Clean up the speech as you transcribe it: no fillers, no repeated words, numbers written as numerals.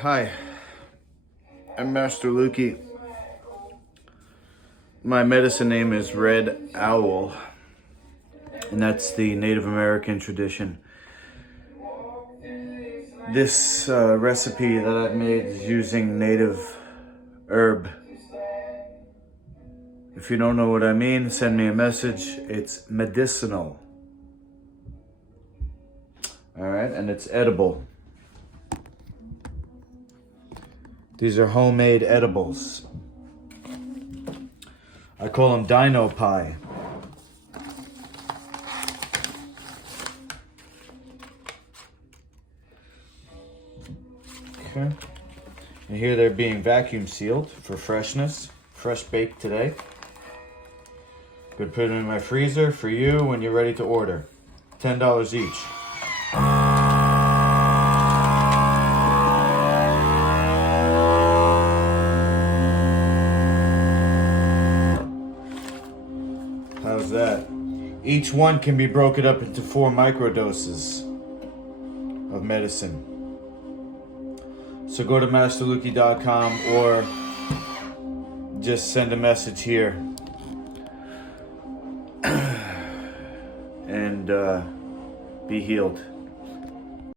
Hi, I'm Master Lukey. My medicine name is Red Owl, and that's the Native American tradition. This recipe that I've made is using native herb. If you don't know what I mean, send me a message. It's medicinal. Alright, and it's edible. These are homemade edibles. I call them dino pie. Okay. And here they're being vacuum sealed for freshness. Fresh baked today. Could put them in my freezer for you when you're ready to order. $10 each. How's that? Each one can be broken up into 4 microdoses of medicine. So go to masterlukey.com or just send a message here and be healed.